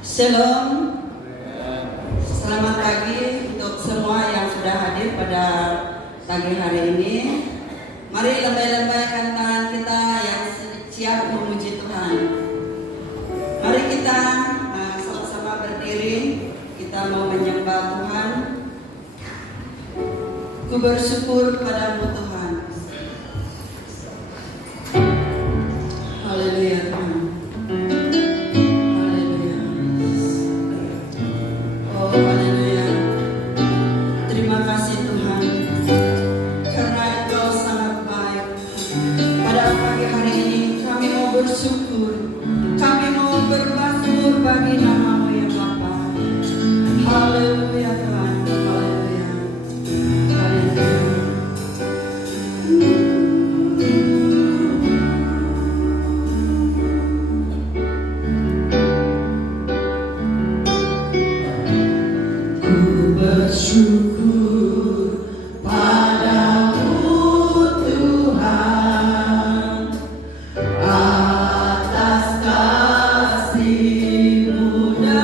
Shalom. Selamat pagi untuk semua yang sudah hadir pada pagi hari ini. Mari lembai-lembaikan tangan kita yang siap memuji Tuhan. Mari kita sama-sama berdiri. Kita mau menyembah Tuhan. Ku bersyukur padamu Tuhan. Haleluya Tuhan. Bersyukur, kami mau bermasmur bagi nama-Mu ya Bapa. Haleluya Tuhan, haleluya, haleluya. Ku bersyukur padamu Tuhan, atas kasih-Mu dan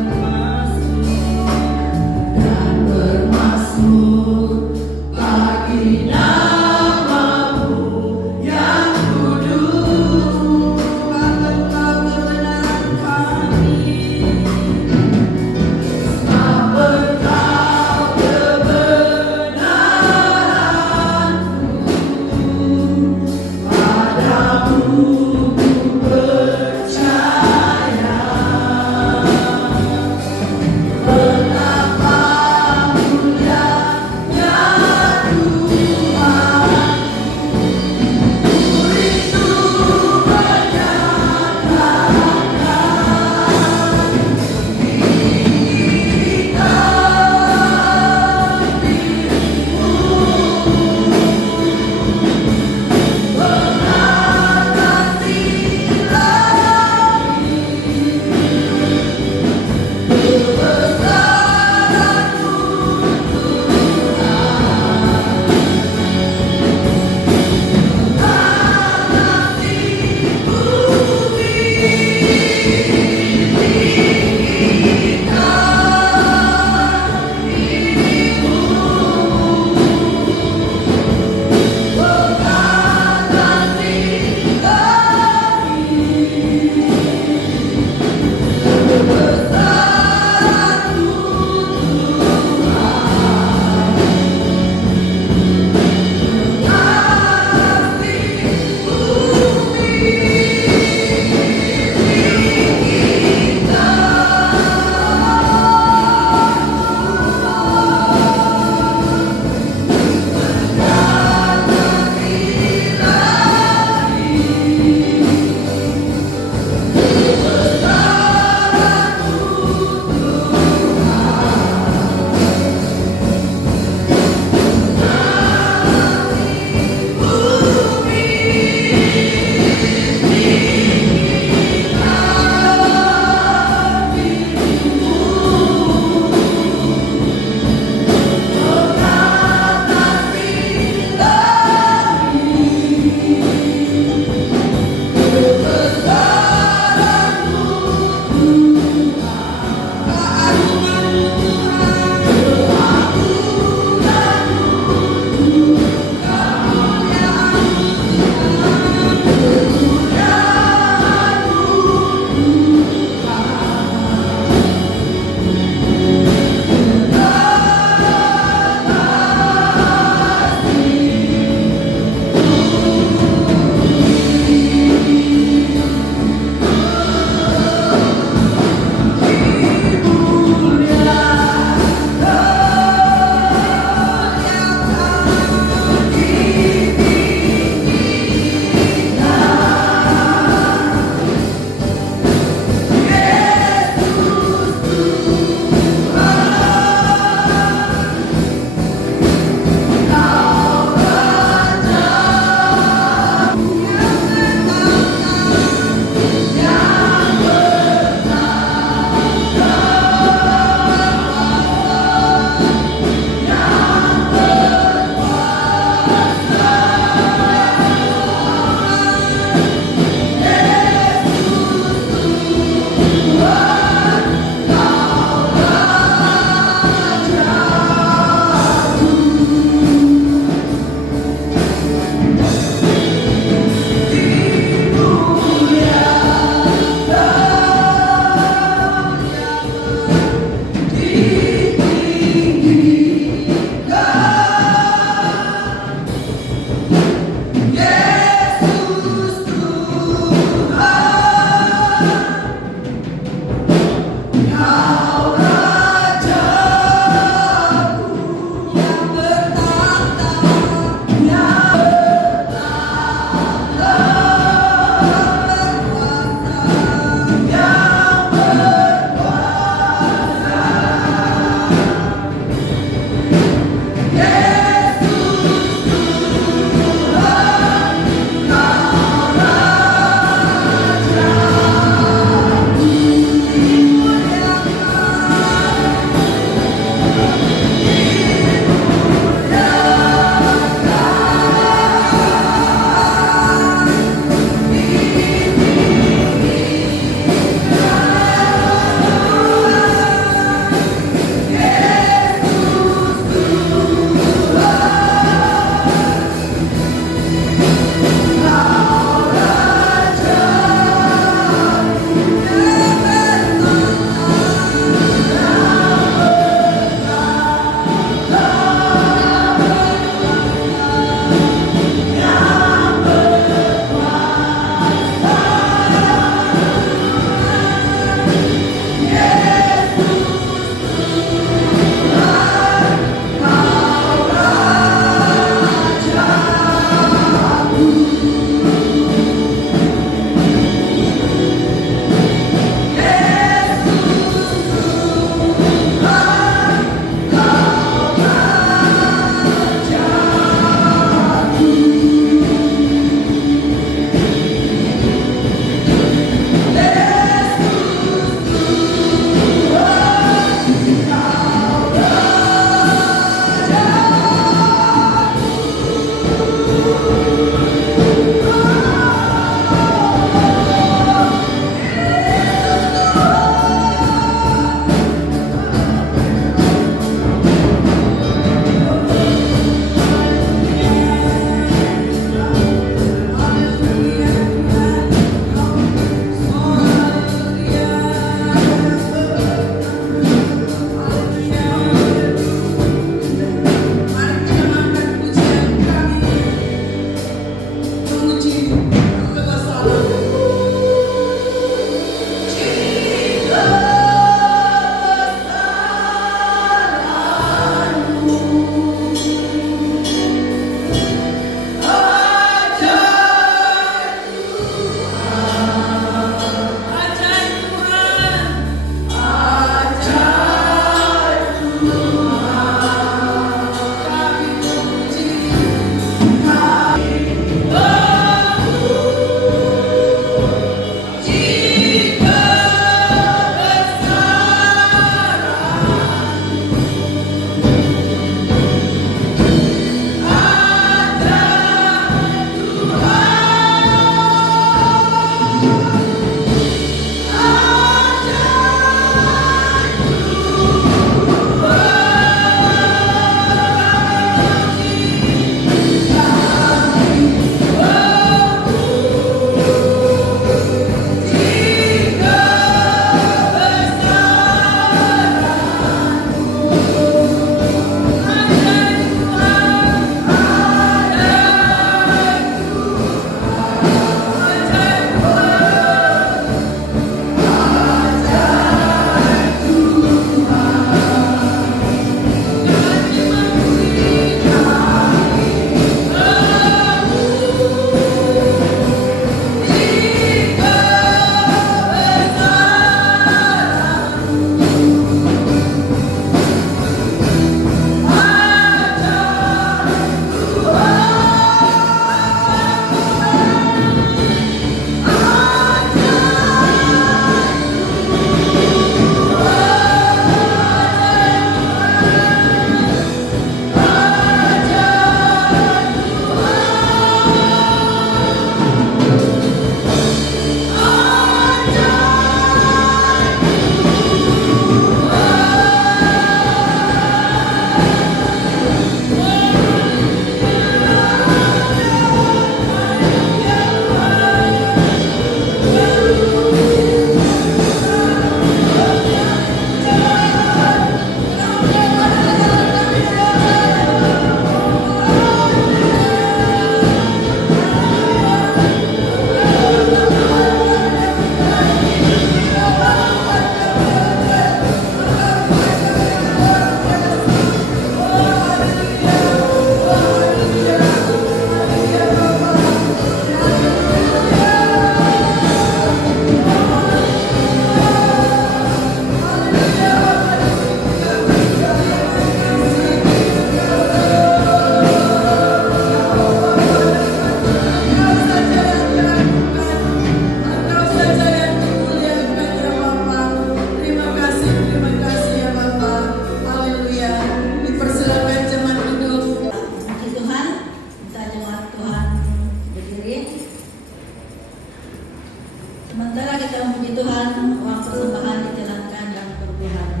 Sementara kita memuji Tuhan, uang persembahan dijalankan dalam kerukuhan.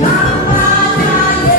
Namanya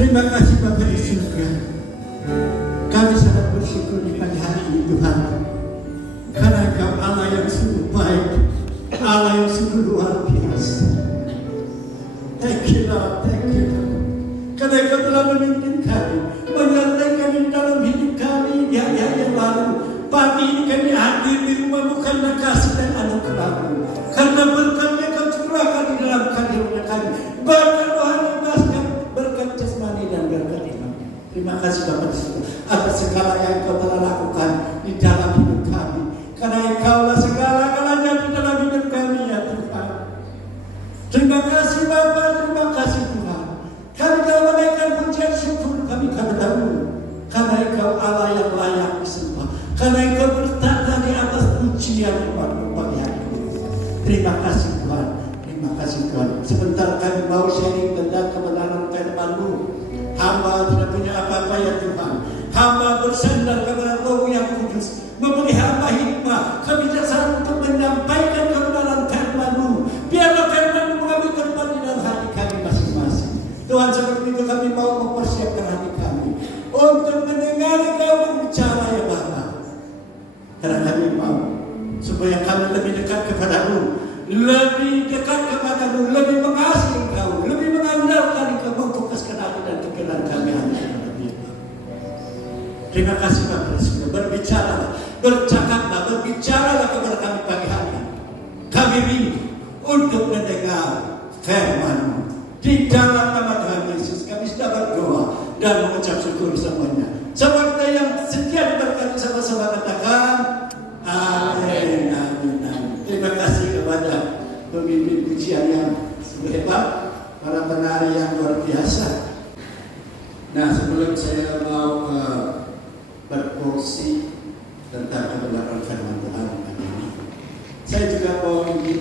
Terima kasih Bapa di surga. Kami sangat bersyukur di pagi hari ini Tuhan, karena Engkau Allah yang sungguh baik, Allah yang sungguh luar biasa. Thank you Lord, thank you Lord. Karena Engkau telah memimpin kami, menyertai kami dalam hidup kami di hari-hari yang lalu. Pagi ini kami hadir di rumah bukan kasih dan anugerah-Mu, karena berkat yang Kau curahkan di dalam kehidupan kami. Berkat rohani, berkat jasmani dan berkat iman. Terima kasih Bapa di surga atas segala yang Engkau telah lakukan di dalam hidup kami. Karena Engkaulah segala-galanya di dalam hidup kami ya Tuhan. Terima kasih Bapa, terima kasih Tuhan. Kami telah menaikkan pujian syukur kami kepadamu. Karena Engkau Allah yang layak disembah. Karena Engkau bertata di atas pujian umat-umat yang ini. Terima kasih Tuhan. Terima kasih Tuhan. Sebentar kami mau sharing tentang kebenaran firman-Mu. Hamba tidak punya apa-apa ya Tuhan. Hamba bersandar kepada Roh yang kudus, memberi hamba hikmah, kebijaksanaan untuk menyampaikan kebenaran firman-Mu. Biarlah firman-Mu mengambil tempat di dalam hati kami masing-masing. Tuhan, seperti itu kami mau mempersiapkan hati kami untuk mendengar Engkau berbicara ya Bapa. Karena kami mau supaya kami lebih dekat kepadamu, lebih dekat kepadamu, lebih mengasihi Engkau, lebih mengandalkan Engkau, memfokuskan hati dan pikiran kami hanya kepada Dia. Terima kasih Bapak, sudah berbicara, bercakaplah, berbicaralah kepada kami pagi hari. Kami rindu untuk mendengar firman-Mu. Di dalam nama Tuhan Yesus kami sudah berdoa dan mengucap syukur semuanya. Semua kita yang setia diberkati sama-sama katakan amin, amin, amin. Terima kasih kepada pemimpin pujian yang hebat, para penari yang luar biasa. Nah, sebelum saya mau berfungsi tentang kebenaran firman Tuhan hari ini, saya juga mau ingin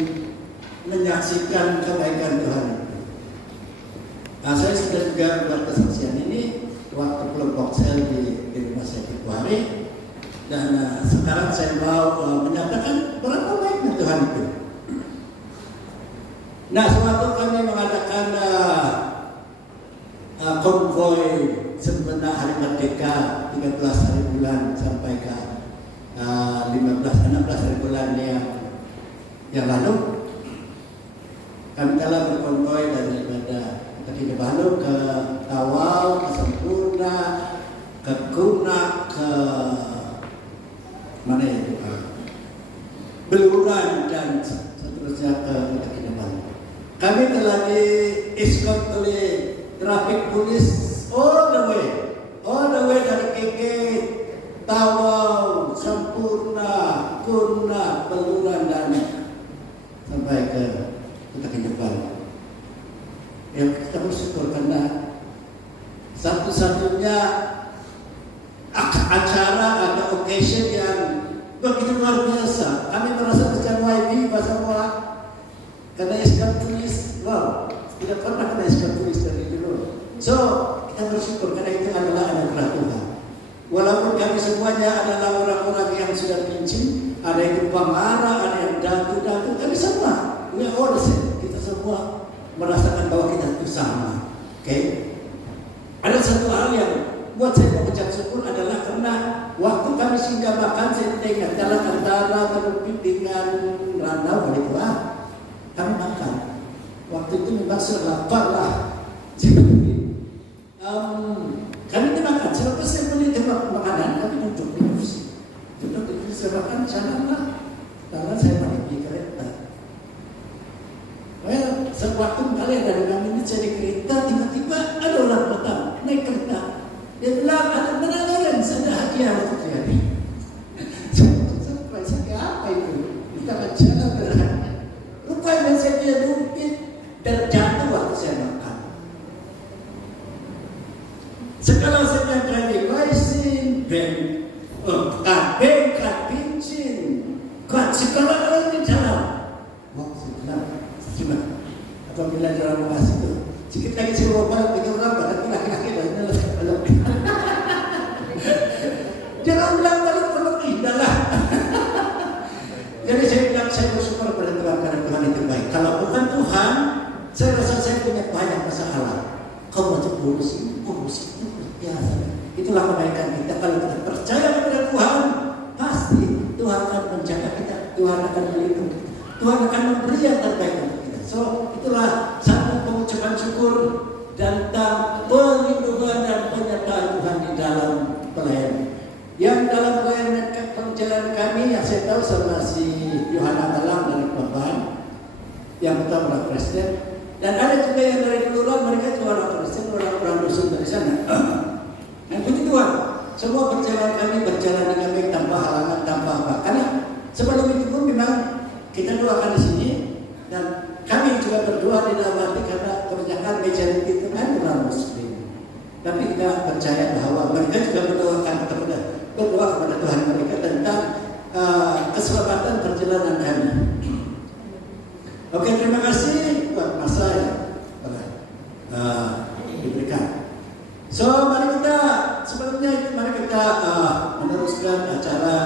menyaksikan kebaikan Tuhan. Nah, saya sudah juga buat kesaksian ini waktu kelompok sel di rumah saya di Kuari, dan sekarang saya mau menyatakan berapa baiknya Tuhan itu. Nah, sewaktu kami mengadakan konvoy sebenarnya hari merdeka 13 hari bulan sampai ke 16 hari bulan yang lalu, kami telah berkonvoy daripada Kinabalu ke Tawau, ke Sempurna, ke Kuna, ke mana itu? Beluran dan seterusnya ke Kinabalu. Kami telah di-escort oleh traffic police all the way dari KK, Tawau, Sempurna, Kuna, Beluran dan sampai ke Kinabalu. Ya, kita bersyukur karena satu-satunya acara atau occasion yang begitu luar biasa. Kami merasa tercapai bahasa Mola karena eskan tulis, wow, tidak pernah kena eskan tulis dari dulu. So, kita bersyukur karena itu adalah anugerah Tuhan. Walaupun kami semuanya adalah orang-orang yang sudah pincin, ada yang pengarah, ada yang datu-datu, kami semua, we are all the same. Kita semua merasakan bahwa kita itu sama. Oke? Ada satu hal yang buat saya mengucap syukur adalah karena waktu kami singgah makan, saya ingat dalam antara terlebih dengan Randau hari tua, kami makan. Waktu itu memang sudah lapar lah. Kami dimakan. Selepas saya beli tempat makanan, kami duduk di kursi. Duduk di kursi makan, sana lah saya balik di kereta. Well, sewaktu kali ada dengan ini saya di kereta, tiba-tiba ada orang datang naik kereta. Dia bilang, ada benar Lawrence, ada hadiah untuk dia. Surprise, apa itu? Kita baca benar. Rupanya saya dia rumpit terjatuh waktu saya makan. Sekarang saya driving license, bank card, pension, segala di dalam. Wah, sudah. Apabila dalam bahasa itu sedikit lagi saya bawa tiga orang badan laki-laki lainnya lah belum. Jangan bilang kalau indah lah. Jadi saya bilang saya bersyukur pada Tuhan karena Tuhan itu baik. Kalau bukan Tuhan, saya rasa saya punya banyak masalah. Kau aja urus biasa. Itulah kebaikan kita. Kalau kita percaya kepada Tuhan, pasti Tuhan akan menjaga kita, Tuhan akan melindungi kita, Tuhan akan memberi yang terbaik untuk kita. So itulah satu pengucapan syukur dan perlindungan dan penyertaan Tuhan di dalam pelayanan. Yang dalam perjalanan kami yang saya tahu sama si Yohana Talang dari Pemban, yang pertama presiden, dan ada juga yang dari kelurahan, mereka juga orang presiden, orang dusun dari sana. Dan puji Tuhan, semua perjalanan kami tanpa halangan, tanpa apa. Karena sebelum itu pun memang kita doakan di sini, dan kami juga berdoa di dalam hati karena kebanyakan majority itu kan orang Muslim. Tapi kita percaya bahwa mereka juga berdoa kepada Tuhan mereka tentang keselamatan perjalanan kami. Oke, terima kasih buat masa yang diberikan. So, mari kita meneruskan acara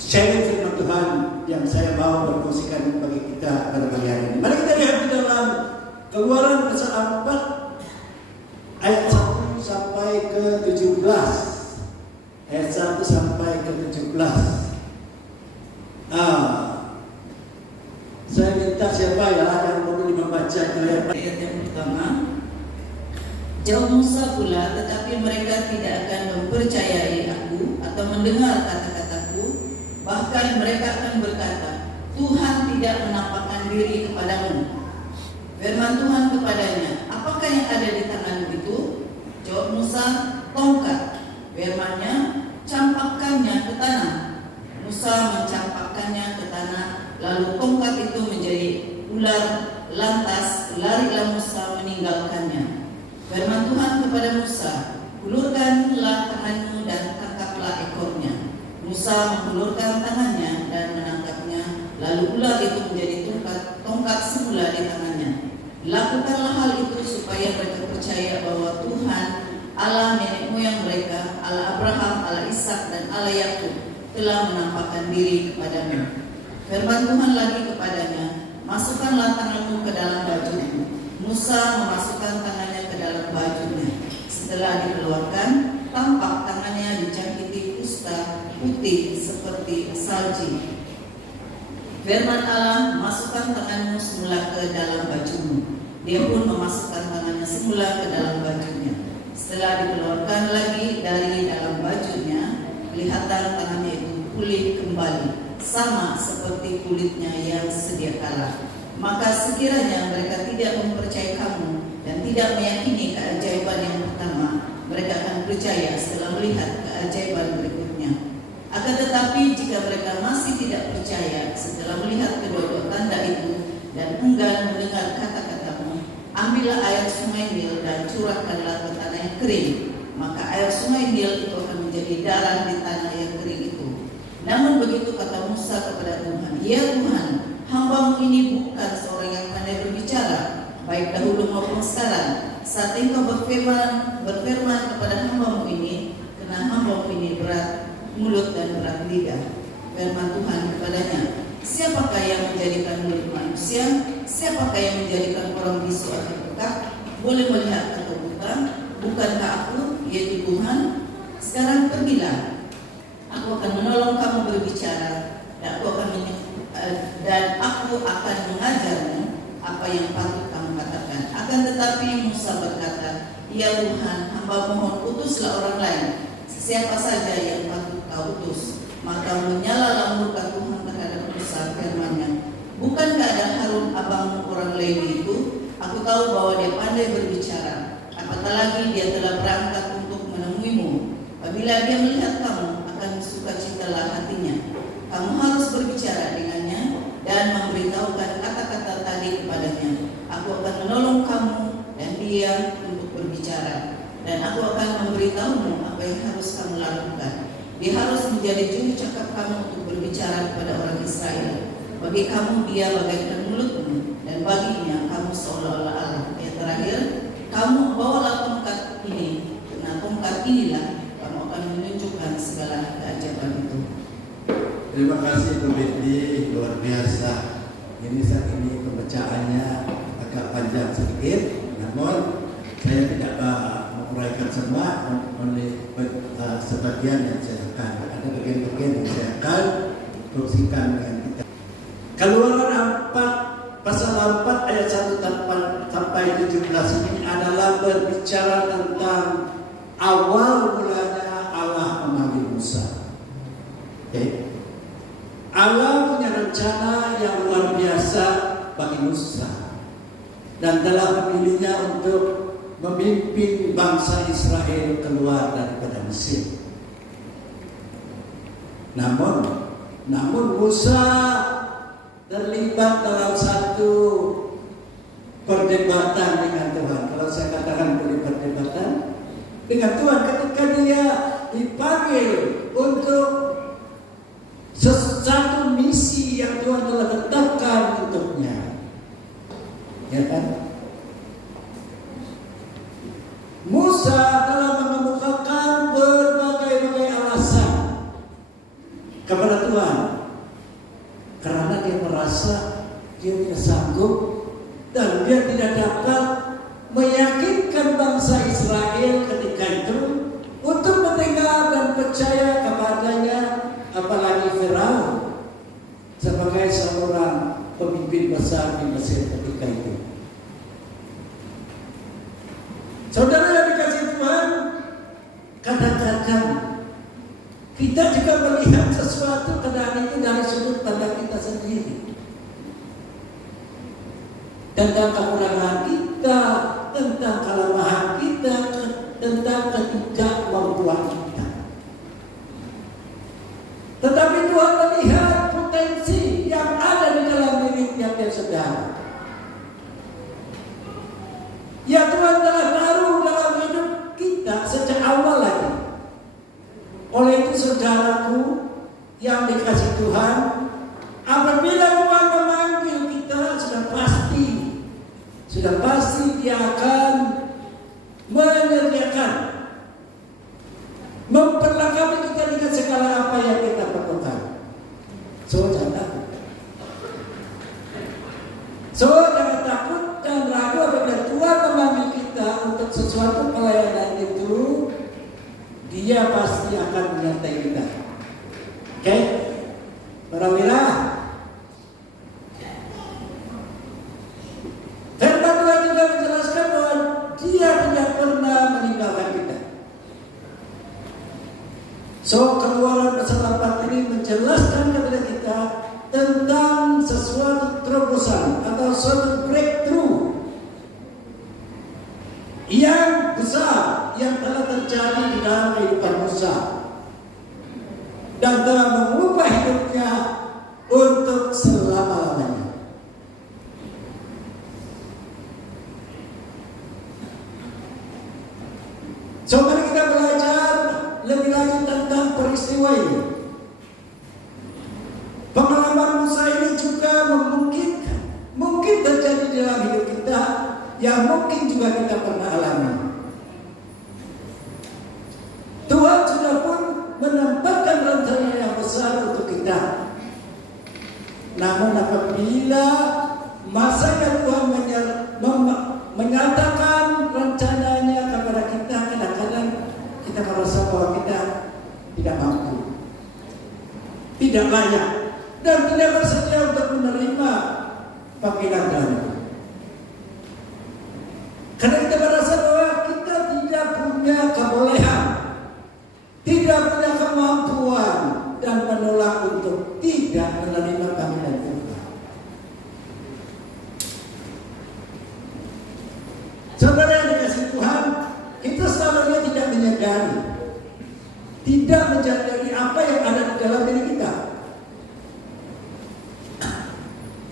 sharing firman Tuhan yang saya mau berkongsikan bagi kita pada pagi hari ini. Mari kita lihat di dalam Keluaran pasal 4 ayat 1 sampai ke 17. Ayat 1 sampai ke 17. Saya minta siapa yang boleh membaca Ayat yang pertama, jawab Musa pula, tetapi mereka tidak akan mempercayai aku atau mendengar kata-kataku. Bahkan mereka akan berkata, Tuhan tidak menampakkan diri kepadamu. Firman Tuhan kepadanya, apakah yang ada di tanganmu itu? Jawab Musa, tongkat. Firman-Nya, campakkannya ke tanah. Musa mencampakkannya ke tanah, lalu tongkat itu menjadi ular. Lantas larilah Musa meninggalkannya. Firman Tuhan kepada Musa, hulurkanlah tanganmu dan tangkaplah ekornya. Musa menghulurkan tangannya dan menangkapnya, lalu ular itu menjadi tongkat semula di tangannya. Lakukanlah hal itu supaya mereka percaya bahwa Tuhan Allah nenek moyang mereka, Allah Abraham, Allah Ishak dan Allah Yakub telah menampakkan diri kepadamu. Firman Tuhan lagi kepadanya, masukkanlah tanganmu ke dalam bajumu. Musa memasukkan tangannya ke dalam bajunya. Setelah dikeluarkan, tampak tangannya dijangkiti kusta putih seperti salji. Firman Allah, masukkan tanganmu semula ke dalam bajumu. Dia pun memasukkan tangannya semula ke dalam bajunya. Setelah dikeluarkan lagi dari dalam bajunya, kelihatan tangannya itu pulih kembali, sama seperti kulitnya yang sedia kala. Maka sekiranya mereka tidak mempercayai kamu dan tidak meyakini keajaiban yang pertama, mereka akan percaya setelah melihat keajaiban berikutnya. Akan tetapi jika mereka masih tidak percaya setelah melihat kedua-dua tanda itu dan enggan mendengar kata-katamu, ambillah air sungai Nil dan curahkanlah ke tanah yang kering. Maka air sungai Nil itu akan menjadi darah di tanah yang kering itu. Namun begitu kata Musa kepada Tuhan, ya Tuhan, hamba-Mu ini bukan seorang yang pandai berbicara, baik dahulu maupun sekarang. Saat Engkau berfirman kepada hamba-Mu ini, karena hamba-Mu ini berat mulut dan berat lidah. Firman Tuhan kepadanya, siapakah yang menjadikan mulut manusia? Siapakah yang menjadikan orang bisu atau pekak? Boleh melihat atau bukan? Bukankah aku, yaitu Tuhan? Sekarang pergilah, aku akan menolong kamu berbicara, dan aku akan mengajarmu apa yang patut kamu katakan. Akan tetapi Musa berkata, ya Tuhan, hamba mohon utuslah orang lain, siapa saja yang patut kau utus. Maka menyalalah murka Tuhan terhadap Musa, firman-Nya, bukankah ada Harun abangmu orang Lewi itu? Aku tahu bahwa dia pandai berbicara, apatah lagi dia telah berangkat untuk menemuimu. Apabila dia melihat kamu, akan sukacitalah hatinya. Kamu harus berbicara dengannya dan memberitahukan kata-kata tadi kepadanya. Aku akan menolong kamu dan dia untuk berbicara, dan aku akan memberitahumu apa yang harus kamu lakukan. Dia harus menjadi juru cakap kamu untuk berbicara kepada orang Israel. Bagi kamu dia bagaikan mulutmu, dan baginya kamu seolah-olah Allah. Yang terakhir, kamu bawalah tongkat ini, karena tongkat inilah kamu akan menunjukkan segala keajaiban itu. Terima kasih Bu Betty, luar biasa. Ini saat ini pembacaannya panjang sedikit, namun saya tidak menguraikan semua oleh sebagian yang saya akan ada bagian-bagian yang saya akan fungsikan dengan kita. Keluaran 4 pasal 4 ayat 1 sampai 17 ini adalah berbicara tentang awal mulanya Allah memanggil Musa. Okay. Allah punya rencana yang luar biasa bagi Musa dan telah memilihnya untuk memimpin bangsa Israel keluar daripada Mesir. Namun Musa terlibat dalam satu perdebatan dengan Tuhan. Kalau saya katakan perdebatan dengan Tuhan ketika dia dipanggil untuk sesuatu misi yang Tuhan telah tetapkan untuknya. Ya kan? Musa telah mengemukakan berbagai alasan kepada Tuhan karena dia merasa dia tidak sanggup dan dia tidak dapat meyakinkan bangsa Israel ketika itu untuk mendengar dan percaya kepadanya, apalagi Firaun sebagai seorang pemimpin besar di Mesir ketika itu. Saudara yang dikasihi Tuhan, kadang-kadang kita juga melihat sesuatu keadaan itu dari sudut pandang kita sendiri. Tentang kekurangan kita, tentang kelemahan kita, tentang ketidakmampuan kita. Tetapi Tuhan melihat potensi yang ada di dalam diri tiap saudara. Ya Tuhan telah taruh dalam hidup kita sejak awal lagi. Oleh itu saudaraku yang dikasih Tuhan, apabila Tuhan memanggil kita sudah pasti dia akan menyediakan, memperlengkapi kita dengan segala apa yang kita perlukan. Jangan takut dan ragu apabila Tuhan memanggil kita untuk sesuatu pelayanan itu, dia pasti akan menyertai kita. Oke? Perwira. Firman Tuhan juga menjelaskan bahwa dia tidak pernah meninggalkan kita. Keluaran pasal 4 ini menjelaskan kepada kita tentang sesuatu terobosan atau suatu breakthrough yang besar yang telah terjadi di dalam kehidupan Musa dan telah mengubah hidupnya untuk selama-lamanya. Mari kita belajar lebih lanjut tentang peristiwa ini. Pengalaman Musa ini juga mungkin terjadi di dalam hidup kita, yang mungkin juga kita pernah alami. Tuhan sudah pun menempatkan rencana yang besar untuk kita. Namun apabila masanya Tuhan menyatakan rencananya kepada kita, kadang-kadang kita merasa bahwa kita tidak mampu, tidak layak, dan tidak bersedia untuk menerima panggilan Tuhan. Karena kita merasa bahwa kita tidak punya kebolehan, tidak punya kemampuan, dan menolak untuk tidak menerima panggilan Tuhan. Saudara yang dikasih Tuhan, kita selamanya tidak menyadari apa yang ada di dalam diri kita.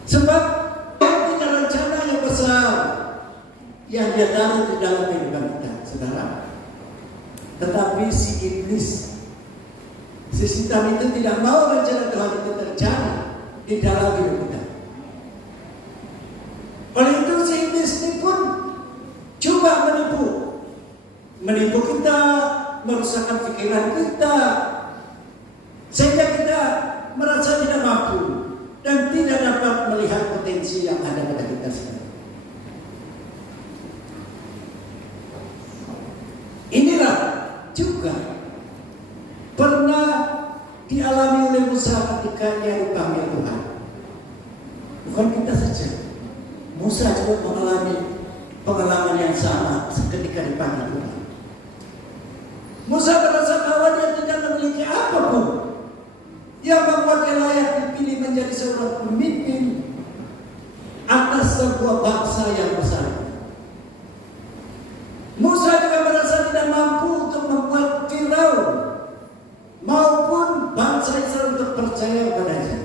Sebab Tuhan punya rencana yang besar yang dia taruh di dalam kehidupan kita, saudara. Tetapi si iblis, si setan itu tidak mau rencana Tuhan itu terjadi di dalam hidup kita. Oleh itu si iblis ini pun coba menipu kita, merusakkan pikiran kita, sehingga kita merasa tidak mampu dan tidak dapat melihat potensi yang ada pada kita sendiri. ketika dia dipanggil Tuhan. Bukan kita saja. Musa juga mengalami pengalaman yang sama ketika dipanggil Tuhan. Musa merasa bahwa dia tidak memiliki apapun yang membuat dia layak dipilih menjadi seorang pemimpin atas sebuah bangsa yang besar. Musa juga merasa tidak mampu untuk membuat Firaun maupun bangsa Israel untuk percaya kepadanya.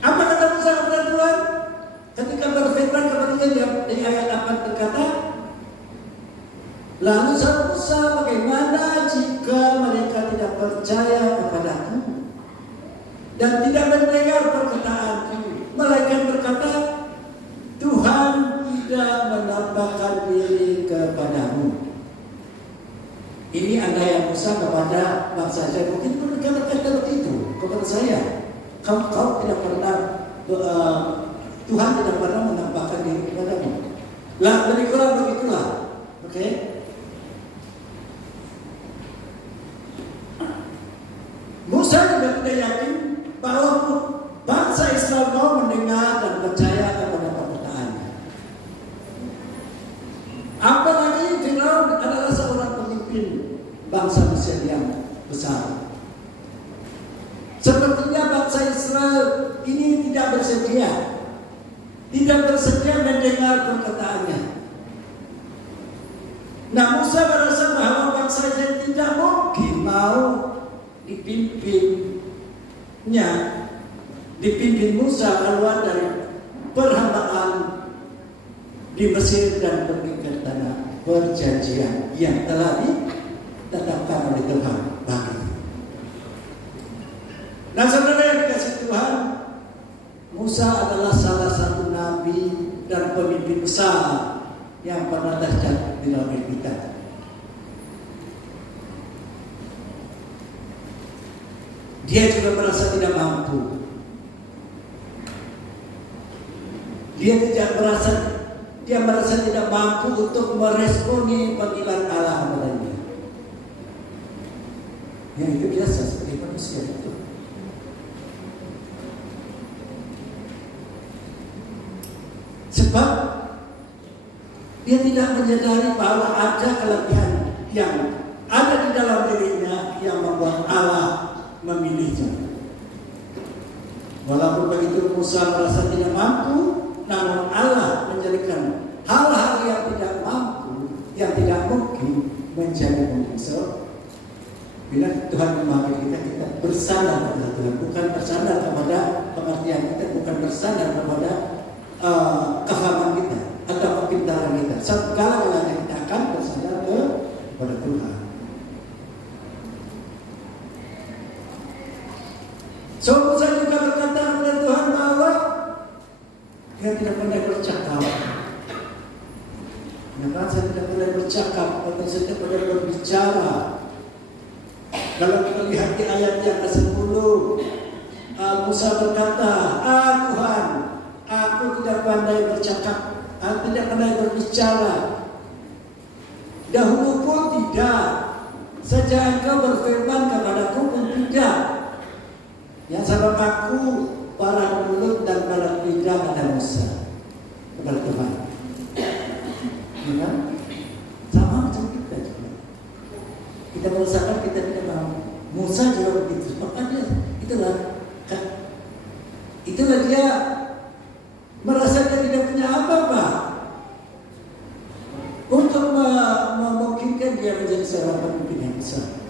Apa kata Musa kepada Tuhan ketika berfirman kepadanya di ayat 8 berkata, lalu sahut Musa, bagaimana jika mereka tidak percaya kepadaku dan tidak mendengar perkataanku? Melainkan berkata, Tuhan tidak menampakkan diri kepadamu. Ini andaian Musa kepada bangsa Israel. Mungkin mereka berkata begitu kepada saya. Kau tidak pernah, Tuhan tidak pernah menampakkan diri kepadamu. Lah, lebih kurang begitulah. Oke? Musa juga tidak yakin bahwa bangsa Israel mau mendengar dan percaya kepada perkataannya. Apalagi Firaun adalah seorang pemimpin bangsa Mesir yang besar. Sepertinya bangsa Israel ini tidak bersedia mendengar perkataannya. Nah, Musa merasa bahwa bangsa Israel tidak mungkin mau dipimpin Musa keluar dari perhambaan di Mesir dan pergi ke tanah perjanjian yang telah ditetapkan oleh Tuhan bagi. Nah, saudara yang dikasihi Tuhan, Musa adalah salah satu nabi dan pemimpin besar yang pernah tercatat di dalam Alkitab. Dia juga merasa tidak mampu. Dia merasa tidak mampu untuk meresponi panggilan Allah kepadanya. Yang itu biasa seperti manusia itu. Sebab dia tidak menyadari bahwa ada kelebihan yang ada di dalam dirinya yang membuat Allah memilihnya. Walaupun begitu Musa merasa tidak mampu, namun Allah menjadikan hal-hal yang tidak mampu, yang tidak mungkin menjadi mungkin. So, bila Tuhan memanggil kita, kita bersandar kepada Tuhan, bukan bersandar kepada pengertian kita, bukan bersandar kepada kefahaman kita atau kepintaran kita. Segala-galanya kita akan bersandar kepada Tuhan. So, Musa juga berkata kepada Tuhan bahwa dia tidak pandai bercakap. Kenapa saya tidak pandai bercakap? Atau saya tidak pandai berbicara? Kalau kita lihat di ayat yang ke-10, Musa berkata, Tuhan, aku tidak pandai bercakap, aku tidak pandai berbicara. Dahulu pun tidak, sejak engkau berfirman kepadaku pun tidak. Yang sebab aku para mulut dan para lidah kata Musa kepada Tuhan. Ya, sama macam kita juga. Kita merasakan kita tidak mampu. Musa juga begitu. Makanya itulah dia merasa dia tidak punya apa-apa untuk memungkinkan dia menjadi seorang pemimpin yang besar.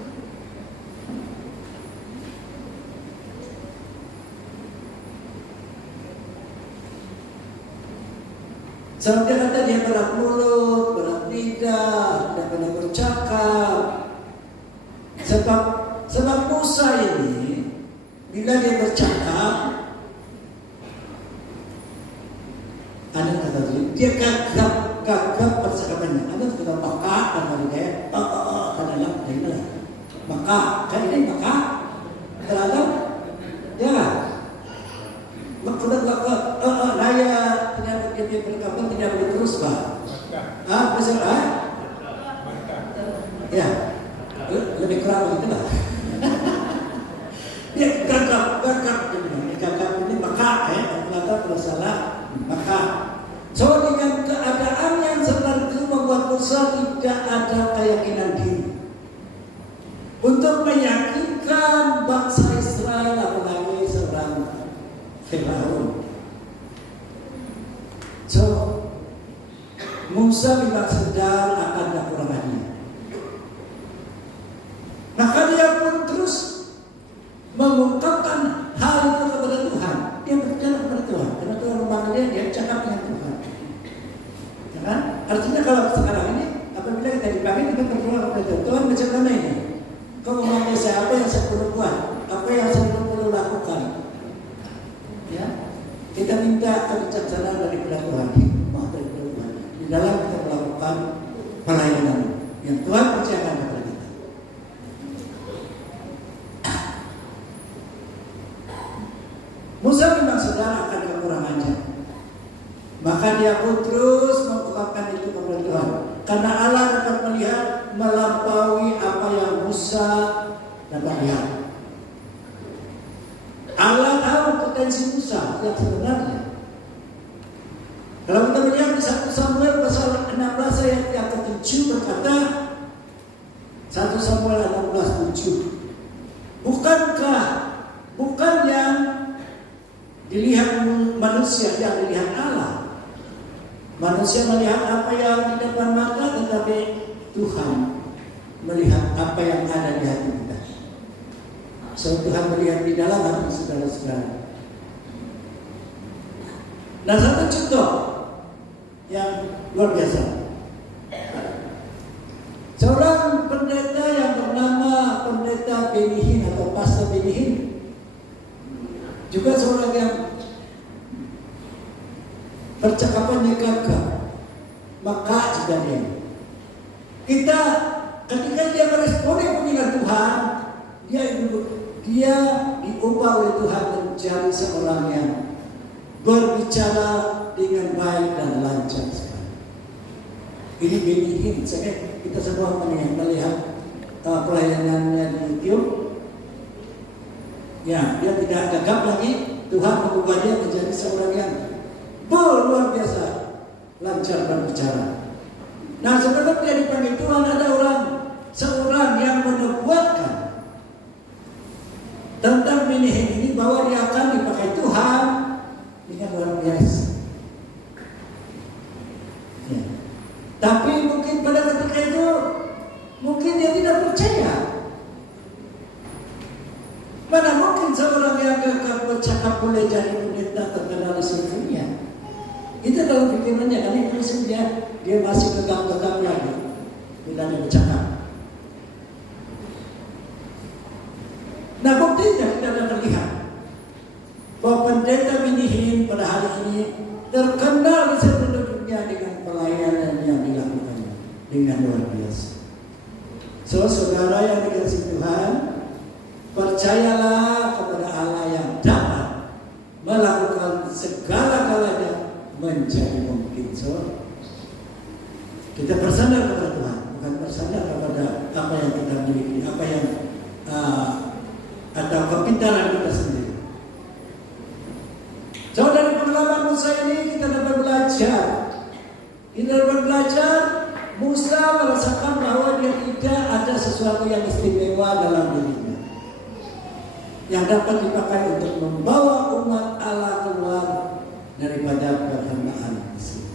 Sampai kata dia berat mulut, berat lidah, tidak pandai bercakap. Sebab Musa ini bila dia bercakap, ada kata dia gagap percakapannya. Ada kata maka, kata dia, kata lah, dia maka, kan ini maka, terhadap, ya. Maksudnya raya tidak dia berkapan tidak boleh terus pak. Besar ya lebih kurang begitu lah. melanggar bersalah. Maka dengan keadaan yang seperti itu membuat Musa tidak ada keyakinan diri untuk meyakinkan bangsa Israel apalagi seorang Firaun. Musa memang sedang akan kekurangannya. Maka dia pun terus mengungkapkan hal itu kepada Tuhan. Dia berbicara kepada Tuhan. Karena Tuhan memanggil dia cakap dengan Tuhan. Ya kan? Artinya kalau sekarang ini apabila kita dipanggil kita berdoa kepada Tuhan. Tuhan macam mana ini? Kau memanggil saya, apa yang saya perlu buat? Apa yang saya perlu lakukan? Ya, kita minta kebijaksanaan dari Tuhan. Hikmah dari Tuhan di dalam kita melakukan pelayanan yang Tuhan percayakan kepada kita. Musa memang sedang akan kekurangannya. Maka dia pun terus mengungkapkan itu kepada Tuhan. Karena Allah dapat melihat melampaui apa yang Musa dapat lihat. Allah tahu potensi Musa yang sebenarnya. Kalau kita melihat di 1 Samuel pasal 16 ayat yang ke-7 berkata, 1 Samuel 16:7, bukan yang dilihat manusia, yang dilihat Allah. Manusia melihat apa yang di depan mata, tetapi Tuhan melihat apa yang ada di hati kita. So Tuhan melihat di dalam hati saudara-saudara. Nah, satu contoh yang luar biasa. Seorang pendeta yang bernama Pendeta Benihin atau Pastor Benihin, juga seorang yang percakapannya gagah, maka juga dia. Ketika dia meresponi panggilan Tuhan, dia diubah oleh Tuhan menjadi seorang yang berbicara dengan baik dan lancar sekali. Ini Benihin. Kita semua melihat pelayanannya di YouTube. Ya, dia tidak gagap lagi. Tuhan mengubah dia menjadi seorang yang luar biasa lancar berbicara. Nah, sebelum dia dipanggil Tuhan, ada seorang yang menubuatkan tentang Benihin ini bahwa dia akan dipakai Tuhan dengan luar biasa. Ya. Tapi mungkin pada ketika itu mungkin dia tidak percaya. Mana mungkin seorang yang gagah bercakap boleh jadi pendeta terkenal di seluruh dunia? Itu dalam pikirannya, karena itu dia masih gegap-gegap lagi bila dia bercakap. Nah, buktinya kita dapat terlihat bahwa Pendeta Benihin pada hari ini terkenal di seluruh dunia dengan pelayanan yang dilakukannya dengan luar biasa. So, saudara yang dikasihi Tuhan, percayalah kepada Allah yang dapat melakukan segala-galanya menjadi mungkin. So, kita bersandar kepada Tuhan, bukan bersandar kepada apa yang kita miliki, apa yang atau kepintaran kita sendiri. So, dari pengalaman Musa ini kita dapat belajar. Kita dapat belajar Musa merasakan bahwa dia tidak ada sesuatu yang istimewa dalam dirinya yang dapat dipakai untuk membawa umat Allah keluar daripada perhambaan Mesir.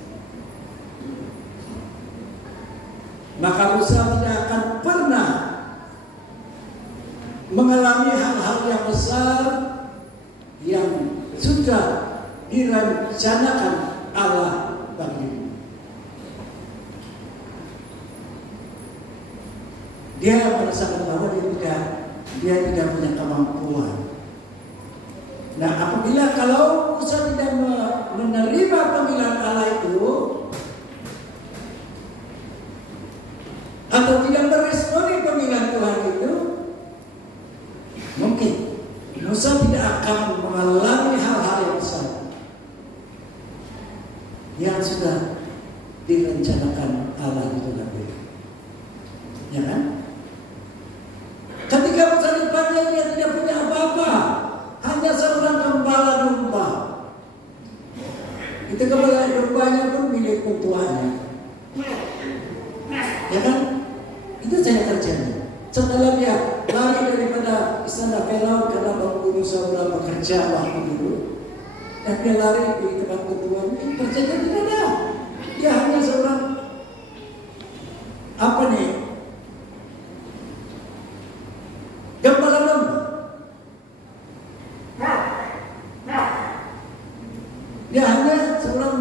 Maka Musa tidak akan pernah mengalami hal-hal yang besar yang sudah direncanakan Allah bagi dia. Merasakan bahwa dia tidak punya kemampuan. Nah, apabila kalau Musa tidak menerima panggilan Allah itu atau tidak meresponi panggilan Tuhan itu, mungkin Musa tidak akan mengalami hal-hal yang besar yang sudah direncanakan Allah itu nanti. Ya kan? Ketika Musa dipanggil, dia tidak punya apa-apa, hanya seorang gembala domba Itu gembala dombanya pun milik pentuanya. Ya kan? Itu saya terjadi. Setelah dia lari daripada istana Firaun karena membunuh seorang pekerja waktu dulu, dan dia lari di tempat ketuaan, terjadi tidak ada. Dia hanya seorang apa nih? Gembala domba. Dia hanya seorang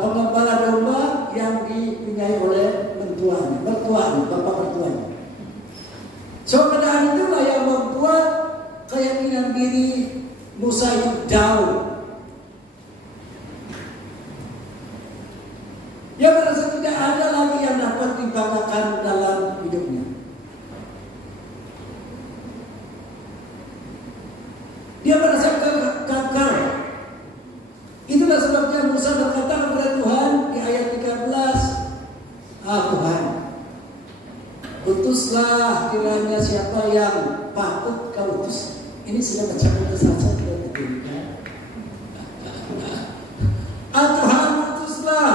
pengembala domba yang dipunyai oleh mertuanya, bapak mertuanya. So keadaan itulah yang membuat keyakinan diri Musa itu down. Dia merasa tidak ada lagi yang dapat dibanggakan dalam hidupnya. Dia merasa gagal. Itulah sebabnya Musa berkata kepada Tuhan di ayat 13, Tuhan, utuslah kiranya siapa yang patut kau utus. Ini sudah macam itu saja Tuhan, utuslah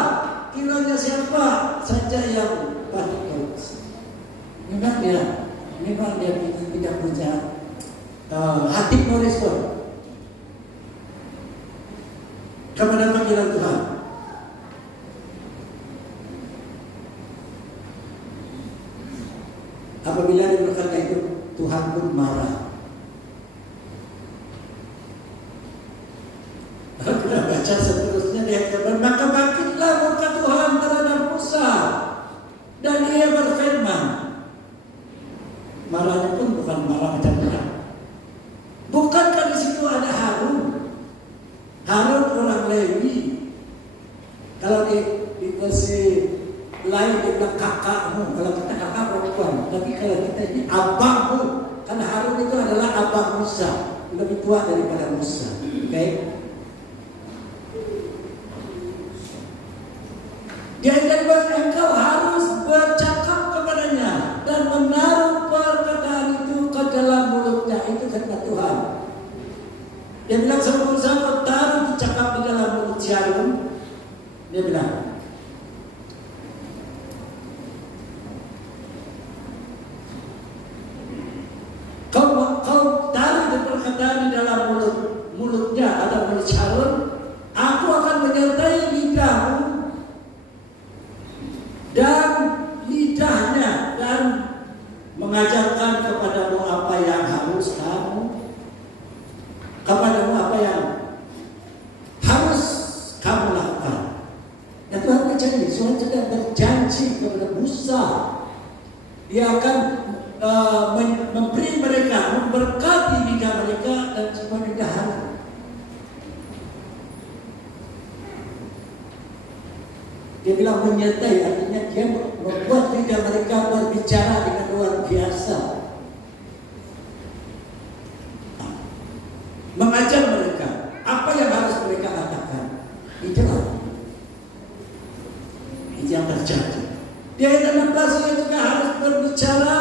kiranya siapa saja yang patut kau utus. Memang dia tidak punya hati merespon kepada panggilan Tuhan. Apabila dia berkata itu, Tuhan pun marah. Kita baca seterusnya dia katakan, maka bangkitlah murka Tuhan terhadap Musa, dan ia berfirman. Marahnya pun bukan marah macam orang. Bukankah di situ ada Harun? Harun orang Lewi. Kalau di versi lain dia bilang kakakmu. Kalau kita kakak perempuan, tapi kalau kita ini abangmu. Karena Harun itu adalah abang Musa, lebih tua daripada Musa. Oke? Dia akan engkau harus bercakap kepadanya dan menaruh perkataan itu ke dalam mulutnya. Itu kata Tuhan. Dia bilang sama Musa, kau taruh cakap di dalam mulut Harun. Dia bilang, kau taruh perkataan di dalam mulutnya atau mulut Harun. Aku akan menyertai lidahmu dan lidahnya dan mengajarkan kepadamu apa yang harus kamu lakukan. Dan Tuhan berjanji, Tuhan sudah berjanji kepada Musa, Dia akan memberi mereka, memberkati lidah mereka dan semua lidah Harun. Dia bilang menyertai, artinya dia membuat lidah mereka berbicara dengan luar biasa. Mengajar mereka apa yang harus mereka katakan. Itulah itu yang terjadi. Di ayat 16 dia juga harus berbicara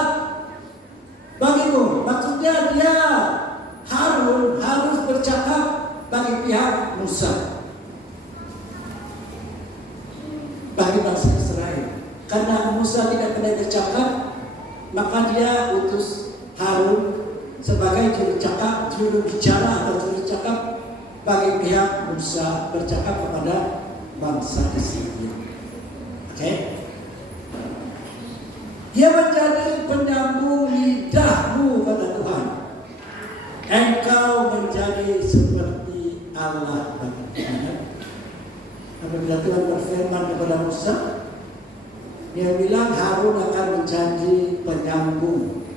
bagimu. Maksudnya dia Harun harus bercakap bagi pihak Musa, bagi bangsa Israel. Karena Musa tidak pernah bercakap, maka dia utus Harun sebagai juru bicara atau juru cakap bagi pihak Musa, bercakap kepada bangsa Israel. Oke? Dia menjadi penyambung lidahmu, kata Tuhan. Engkau menjadi seperti Allah baginya. Apabila Tuhan berfirman kepada Musa, dia bilang Harun akan menjadi penyambung.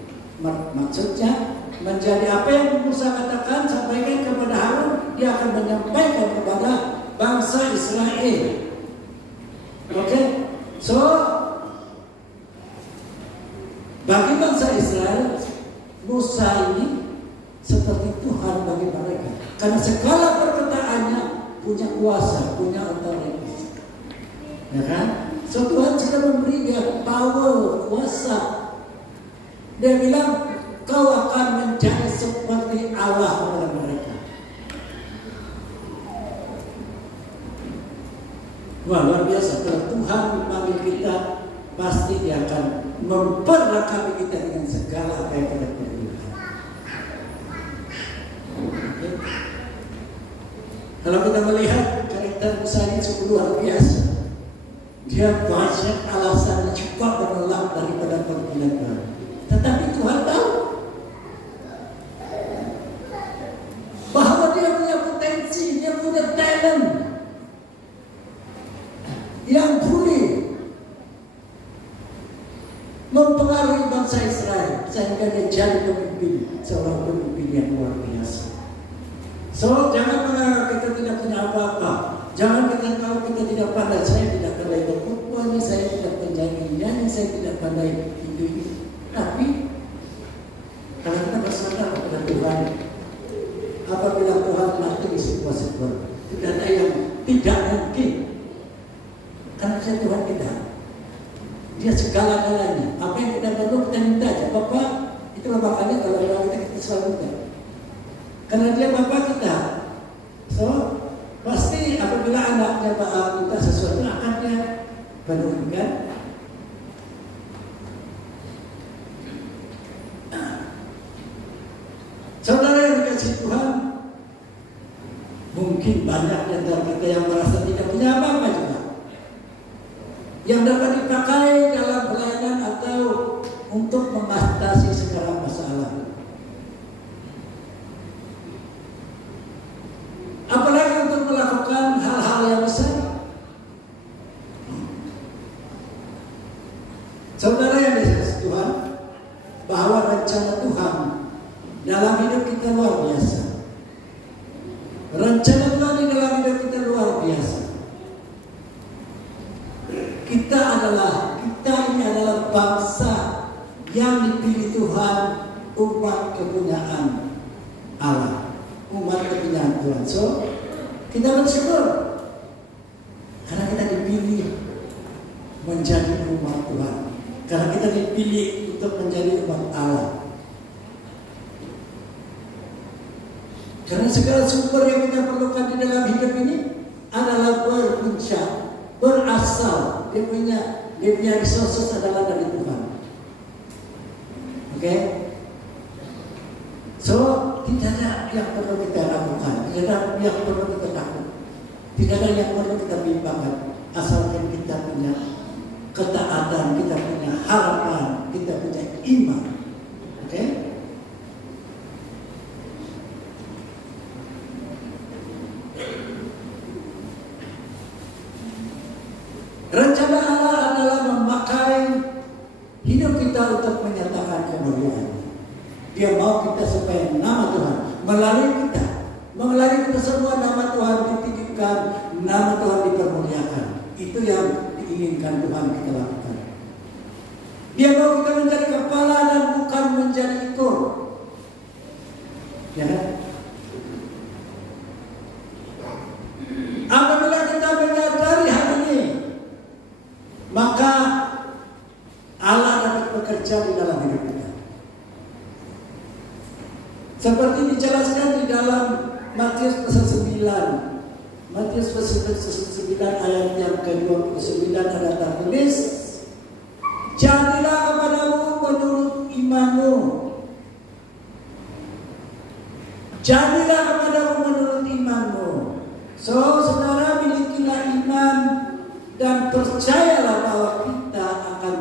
Maksudnya menjadi apa yang Musa katakan, sampaikan kepada Harun, dia akan menyampaikan kepada bangsa Israel. Oke? So bagi bangsa Israel, Musa ini seperti Tuhan bagi mereka. Karena segala perkataannya punya kuasa, punya otoritas. Ya kan? So Tuhan sudah memberi dia power, kuasa. Dia bilang, kau akan menjadi seperti Allah kepada mereka. Wah, luar biasa. Kalau Tuhan memanggil kita, pasti Dia akan memperlengkapi kita dengan segala apa yang kita perlukan. Okay. Kalau kita melihat karakter Musa ini cukup luar biasa. Dia banyak alasan cepat menolak daripada panggilan Tuhan. Tetapi Tuhan tahu bahwa dia punya potensi, dia punya talent yang boleh mempengaruhi bangsa Israel sehingga dia jadi pemimpin, seorang pemimpin yang luar biasa. So, jangan menganggap kita tidak punya apa-apa. Jangan kita tahu kita tidak pandai. Saya tidak pandai berkhotbah, saya tidak pandai nyanyi, saya tidak pandai itu. Tapi kalau kita bersandar kepada Tuhan, apabila Tuhan melakukan sebuah tidak ada yang tidak mungkin. Karena saya Tuhan tidak. Dia segala-galanya. Apa yang kita perlu kita minta aja. Bapak, itulah makanya kalau orang kita selalu minta. Karena Dia Bapa kita. So, pasti apabila anaknya minta sesuatu akan Dia penuhikan. Saudara yang dikasihi Tuhan, mungkin banyak di antara kita yang merasa tidak punya apa-apa juga, yang dapat dipakai dalam pelayanan atau untuk mengatasi segala masalah. Apalagi untuk melakukan hal-hal yang besar. Saudara yang dikasihi Tuhan, bahwa rencana Tuhan dalam hidup kita luar biasa. Rencana Tuhan di dalam hidup kita luar biasa. Kita ini adalah bangsa yang dipilih Tuhan, umat kepunyaan Allah, umat kepunyaan Tuhan. So, kita bersyukur karena kita dipilih menjadi umat Tuhan, karena kita dipilih untuk menjadi umat Allah. Karena segala sumber yang kita perlukan di dalam hidup ini adalah berpunca, berasal, dia punya resources adalah dari Tuhan. Oke? So, tidak ada yang perlu kita lakukan, tidak ada yang perlu kita takut, tidak ada yang perlu kita bimbangkan, asalkan kita punya ketaatan, kita punya harapan, kita punya iman. Oke? Rencana Allah adalah memakai hidup kita untuk menyatakan kemuliaan. Dia mau kita supaya nama Tuhan melalui kita semua nama Tuhan ditinggikan, nama Tuhan dipermuliakan. Itu yang diinginkan Tuhan kita lakukan. Dia mau kita menjadi kepala dan bukan menjadi ekor. Ya kan? Apabila kita menyadari hal ini, maka Allah dapat bekerja di dalam hidup kita. Seperti dijelaskan di dalam Matius pasal 9. Matius pasal 9 ayat yang ke-29 ada tertulis, jadilah kepadamu menurut imanmu. Jadilah kepadamu menurut imanmu. So, saudara, milikilah iman dan percayalah bahwa kita akan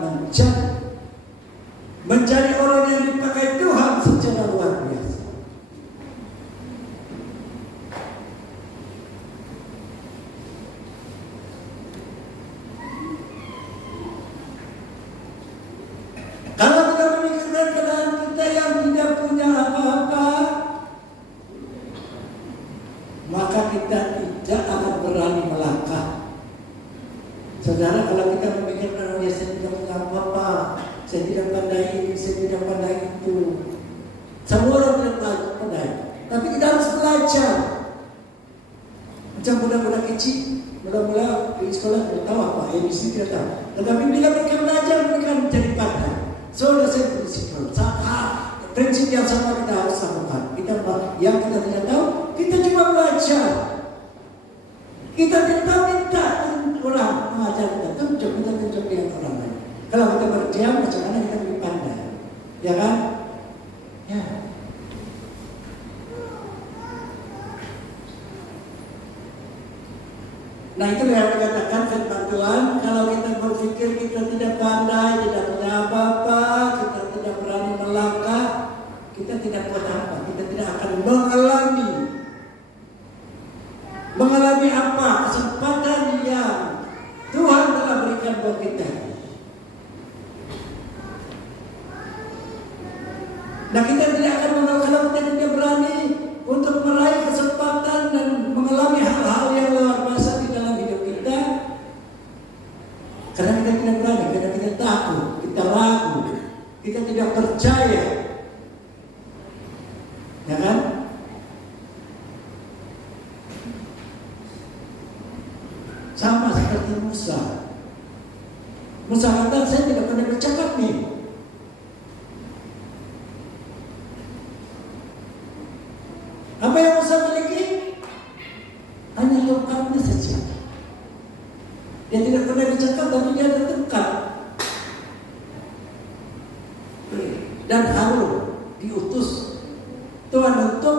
menjadi orang yang dipakai Tuhan secara luar biasa. Kalau kita memikirkan keadaan kita yang tidak punya apa-apa, maka kita tidak akan berani melangkah. Saudara, kalau kita memikirkan saya tidak punya apa-apa, saya tidak pandai ini, saya tidak pandai itu. Semua orang tidak pandai, tapi kita harus belajar. Macam budak-budak kecil, mula-mula di sekolah tidak tahu apa, ABC tidak tahu. Tetapi bila mereka belajar, mereka menjadi pandai. So, saya prinsip yang sama kita harus lakukan. Yang kita tidak tahu, kita cuma belajar. Kita tidak tahu minta orang saja kita tunjuk dengan orang lain. Kalau kita berdiam, macam mana kita lebih pandai? Ya kan? Ya. Nah itu yang dikatakan firman Tuhan. Kalau kita berpikir kita tidak pandai, tidak punya apa-apa, kita tidak berani melangkah, kita tidak buat apa? Kita tidak akan mengalami apa? Kesempatan yang Tuhan telah berikan buat kita. Nah kita tidak akan kalau kita tidak berani untuk meraih kesempatan dan mengalami hal-hal yang luar biasa di dalam hidup kita, karena kita tidak berani, karena kita takut, kita ragu, kita tidak percaya, ya kan? Sama seperti Musa. Musa kata, saya tidak pernah bercakap nih. Apa yang Musa miliki? Hanya tongkatnya saja. Dia tidak pernah bercakap, tapi dia ada tongkat. Dan Harun diutus Tuhan untuk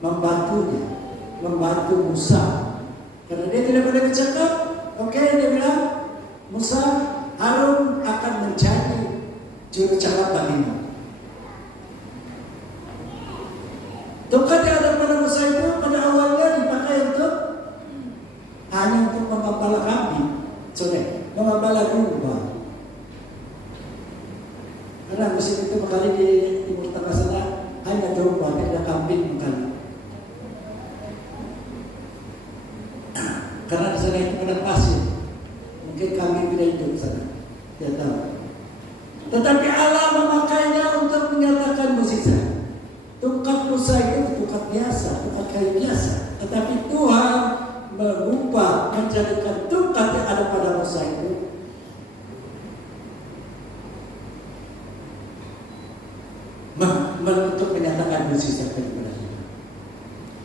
membantunya, membantu Musa. Karena dia tidak pernah bercakap, oke, dia bilang, Musa, Harun akan menjadi juru cakap bagimu. Tongkat yang ada pada Musa itu pada awalnya dipakai hanya untuk mengembala kambing, mengembala domba. Karena musim itu kali di Timur Tengah sana hanya domba, tidak kambing kali. Karena di sana itu padang pasir, mungkin kambing tidak hidup di sana, tidak tahu. Tetapi Allah memakainya untuk menyatakan mukjizat. Tongkat Musa itu tongkat biasa, tongkat kayu biasa. Tetapi Tuhan mengubah, menjadikan tongkat yang ada pada Musa itu untuk menyatakan mukjizat kepada kita.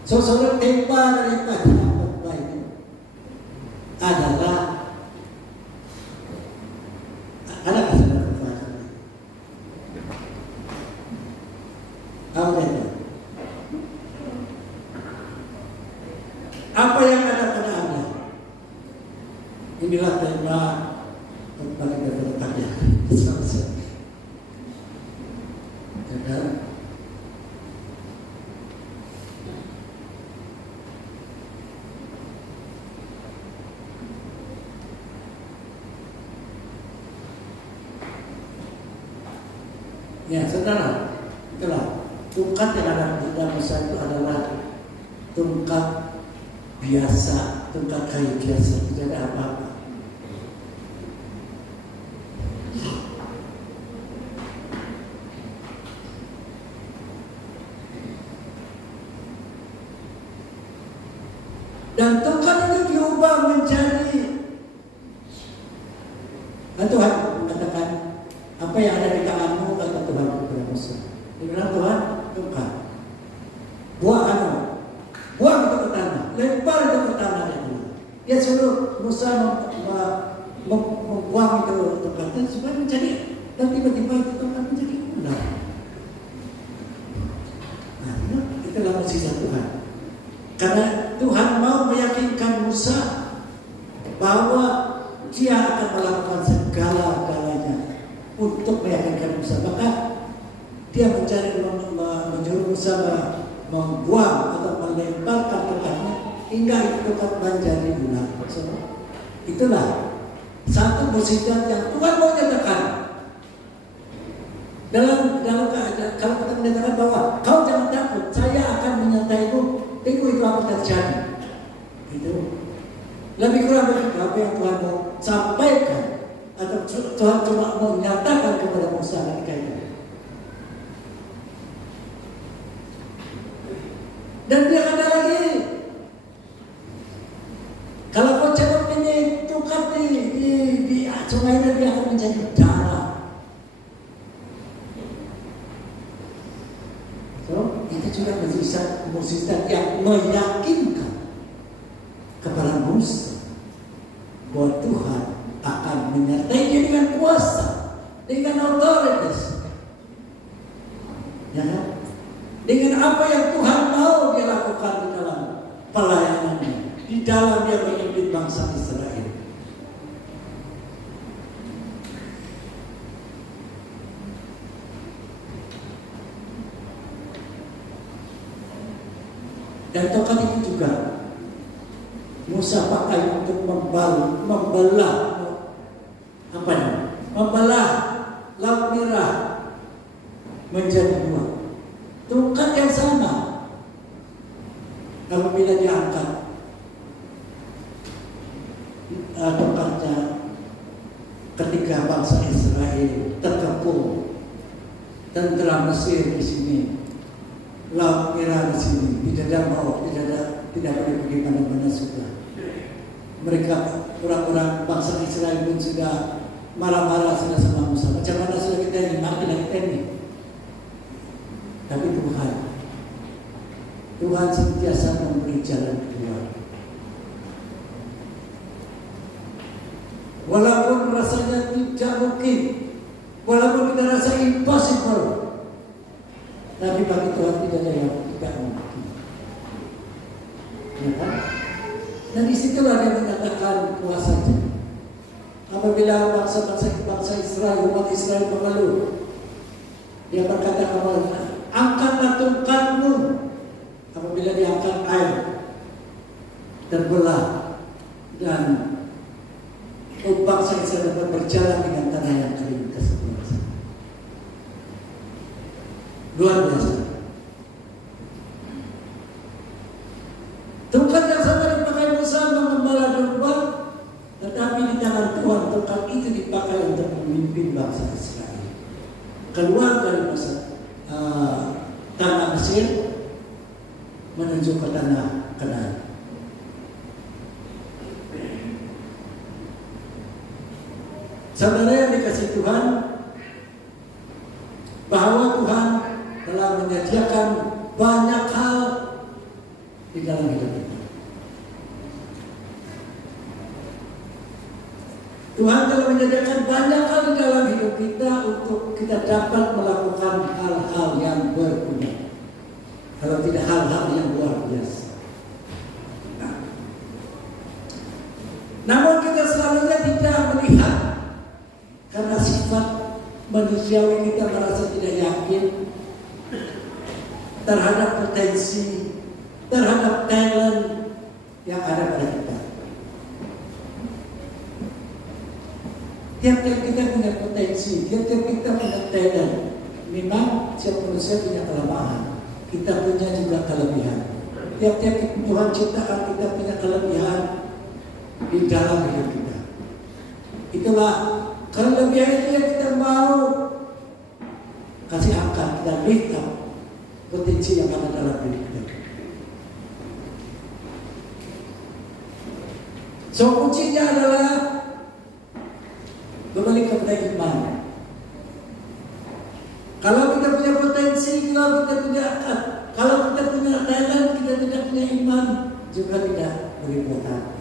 Saudara, tema daripada khotbah itu adalah ada kesadaran. Apa yang ada pada Anda? Inilah tema bagi bertanya. Ya, saudara, itulah tongkat yang ada di dalam Musa itu adalah tongkat biasa, tongkat kayu biasa, tidak ada apa-apa. Dan tongkat itu diubah menjadi, Tuhan mengatakan, apa yang ada di tanganmu, kata Tuhan kepada Musa. Dia bilang, Tuhan, tongkat, buang itu ke tanah, lempar itu ke tanah. Dia suruh Musa membuang itu tongkatnya supaya menjadi, dan tiba-tiba itu tongkat menjadi ular. Nah, itulah mukjizat Tuhan. Karena Tuhan mau meyakinkan Musa bahwa dia akan melakukan segala-galanya untuk meyakinkan Musa. Maka dia menyuruh Musa membuang atau melemparkan tongkatnya hingga itu tongkat menjadi ular. So, itulah satu mukjizat yang Tuhan mau nyatakan. Dalam keadaan, kalau kita menyatakan bahwa kau jangan takut, saya akan menyertaimu, tunggu itu apa terjadi. Itu lebih kurang begitu apa yang Tuhan mau sampaikan atau Tuhan cuma mau menyatakan kepada Musa ketika itu. Dan dia kata lagi, kalau kau cebok ini tongkat di sungai ini, dia akan menjadi darah. So, itu juga mukjizat yang meyakinkan kepada Musa bahwa Tuhan akan menyertai dia dengan kuasa, dengan otoritas. Ya, dengan apa yang Tuhan mau dia lakukan di dalam pelayanannya, di dalam dia memimpin bangsa Israel. Dan tongkat itu juga Musa pakai untuk membelah Laut Merah menjadi dua. Tongkat yang sama apabila diangkat tongkatnya ketika bangsa Israel terkepung tentara Mesir di sini, Laut Merah di sini, tidak boleh pergi mana-mana sudah. Mereka orang-orang bangsa Israel pun sudah marah-marah sudah sama Musa. Macam mana sudah kita ini, mati kita ini. Tapi Tuhan sentiasa memberi jalan keluar. Walaupun rasanya tidak mungkin, walaupun kita rasa impossible, tapi bagi Tuhan tidak ada yang tidak mungkin. Ya kan? Dan disitulah dia menyatakan kuasanya. Apabila bangsa Israel, umat Israel mengeluh, dia berkata kepada, angkatlah tongkatmu. Apabila diangkat, air terbelah dan bangsa Israel dapat berjalan dengan tanah yang kering ke sebelah sana. Luar biasa. Tongkat yang sama dipakai Musa mengembala domba, tetapi di tangan Tuhan tongkat itu dipakai untuk memimpin bangsa Israel keluar dari tanah Mesir menuju ke tanah Kanaan. Saudara yang dikasihi Tuhan, bahwa Tuhan telah menyediakan banyak hal di dalam hidup kita. Tuhan telah menyediakan banyak hal di dalam hidup kita untuk kita dapat melakukan hal-hal yang berguna. Kalau tidak hal-hal yang luar biasa. Namun kita selalunya tidak melihat, karena sifat manusiawi kita merasa tidak yakin terhadap potensi, terhadap talent yang ada pada kita. Tiap-tiap kita punya potensi, tiap-tiap kita punya talent. Memang setiap manusia punya kelemahan, kita punya juga kelebihan. Tiap-tiap Tuhan ciptakan kita punya kelebihan di dalam hidup kita. Itulah kelebihan itu yang kita mau kasih angkat dan lihat potensi yang ada dalam diri kita. So kuncinya adalah kembali kepada iman. Kalau kita punya potensi, kalau kita punya akal, kalau kita punya talent, kita tidak punya iman, juga tidak boleh buat apa.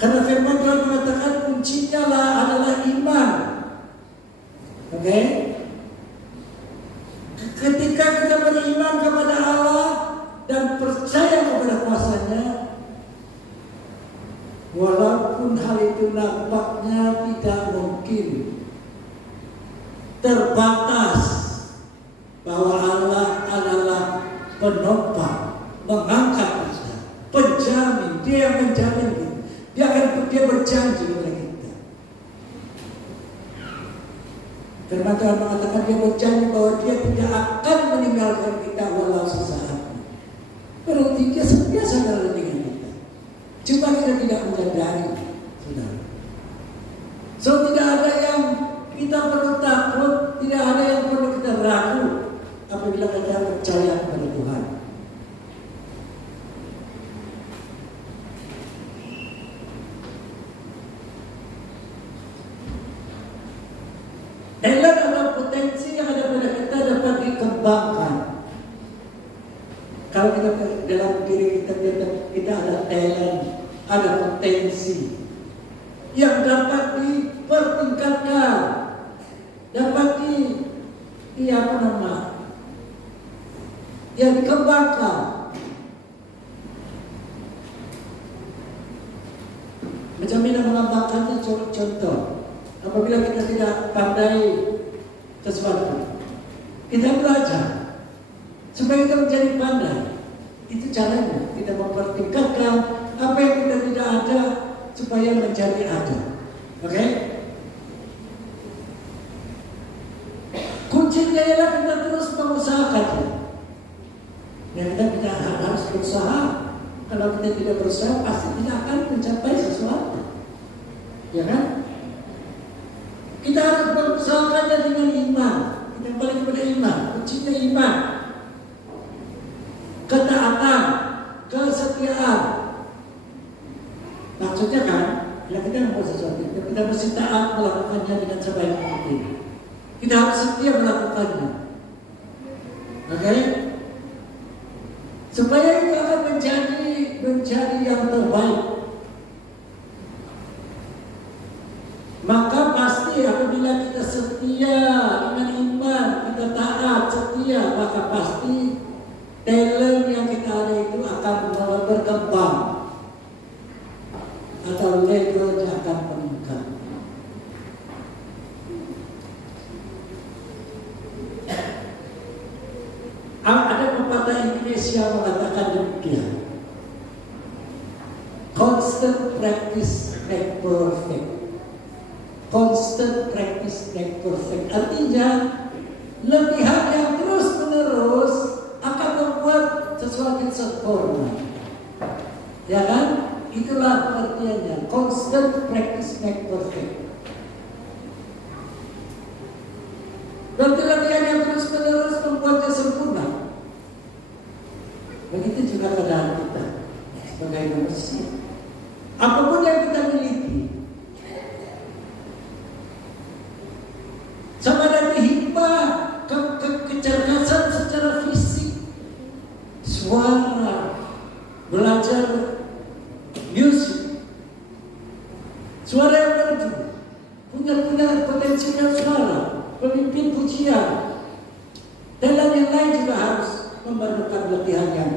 Karena firman Tuhan mengatakan kuncinya adalah iman. Oke? Ketika kita beriman kepada Allah dan percaya kepada kuasa-Nya, walaupun hal itu nampaknya tidak mungkin, terbatas, bahwa Allah adalah penopang, mengangkat kita, penjamin, Dia yang menjamin kita. Dia berjanji kepada kita. Firman Tuhan mengatakan Dia berjanji bahwa Dia tidak akan meninggalkan kita walau sesaat. Berarti Dia sentiasa ada dengan kita. Cuma kita tidak menyadari, saudara. So tidak ada yang kita perlu takut, tidak ada yang perlu kita ragu apabila kita percaya kepada Tuhan. Talent adalah potensi yang ada pada kita dapat dikembangkan. Kalau kita dalam diri kita ada talent, ada potensi yang dapat dipertingkatkan, dapat dikembangkan. Macam mana mengembangkannya? Contoh, apabila kita tidak pandai sesuatu, kita belajar supaya kita menjadi pandai. Itu caranya kita mempertingkatkan apa yang kita tidak ada supaya menjadi ada. Oke? Kuncinya ialah kita terus mengusahakan. Dan kita harus berusaha. Kalau kita tidak berusaha, pasti tidak akan mencapai sesuatu. Ya kan? Kita harus berusahakannya dengan iman. Kita kembali kepada iman. Kuncinya iman, ketaatan, kesetiaan. Maksudnya kan, bila kita membuat sesuatu, kita mesti taat melakukannya dengan sebaik mungkin. Kita harus setia melakukannya. Oke? Supaya itu akan menjadi yang terbaik. Maka pasti apabila kita setia dengan iman, kita taat, setia, maka pasti talent yang kita ada itu akan berkembang atau levelnya akan meningkat. Ada pepatah Indonesia mengatakan demikian: constant practice make perfect. Constant practice make perfect. Artinya latihan yang terus menerus akan membuat sesuatu yang sempurna. Ya kan? Itulah artinya constant practice make perfect. Berarti latihan yang terus menerus membuatnya sempurna. Begitu juga keadaan kita sebagai manusia. Apapun yang kita miliki, sama dari hikmah, kecerdasan secara fisik, suara, belajar musik, suara yang merdu, punya potensial suara, pemimpin pujian, dan yang lain juga harus memerlukan latihan yang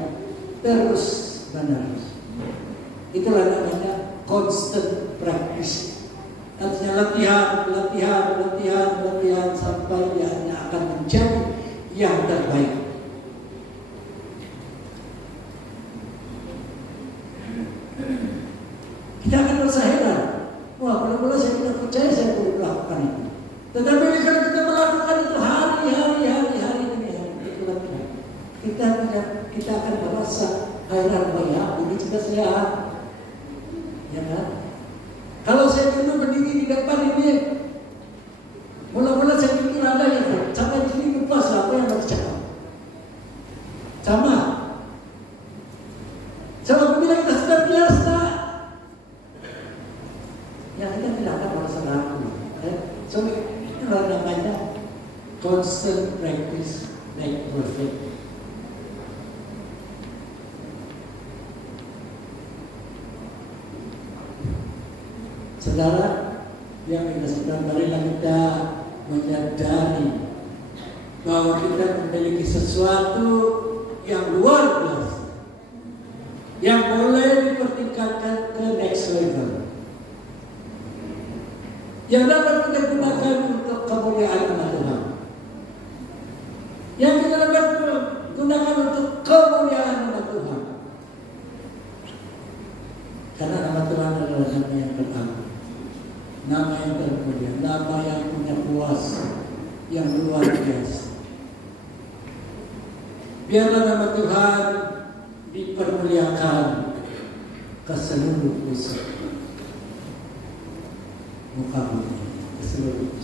terus menerus. Itulah namanya constant practice. Artinya latihan sampai dia akan menjadi yang terbaik. Kita akan merasa heran. Wah, mula-mula saya tidak percaya saya boleh melakukan itu. Tetapi kalau kita melakukan itu hari demi hari, kita akan merasa heran, banyak ini juga sehat. Ya kan? Kalau saya dulu berdiri di depan ini, mula-mula saya pikir ada yang sampai di sini lepas apa yang harus cakap. Sama. Bila kita sudah biasa, ya kita tidak akan merasa ragu. So itulah namanya constant practice make perfect. Saudara yang kita sedang, marilah kita menyadari bahwa kita memiliki sesuatu yang luar biasa yang boleh dipertingkatkan ke next level, yang dapat kita gunakan untuk kemuliaan nama Tuhan, yang kita dapat gunakan untuk kemuliaan nama Tuhan, karena nama Tuhan adalah nama yang pertama, nama yang termulia, nama yang punya kuasa yang luar biasa. Biarlah nama Tuhan dipermuliakan ke seluruh muka bumi, ke seluruh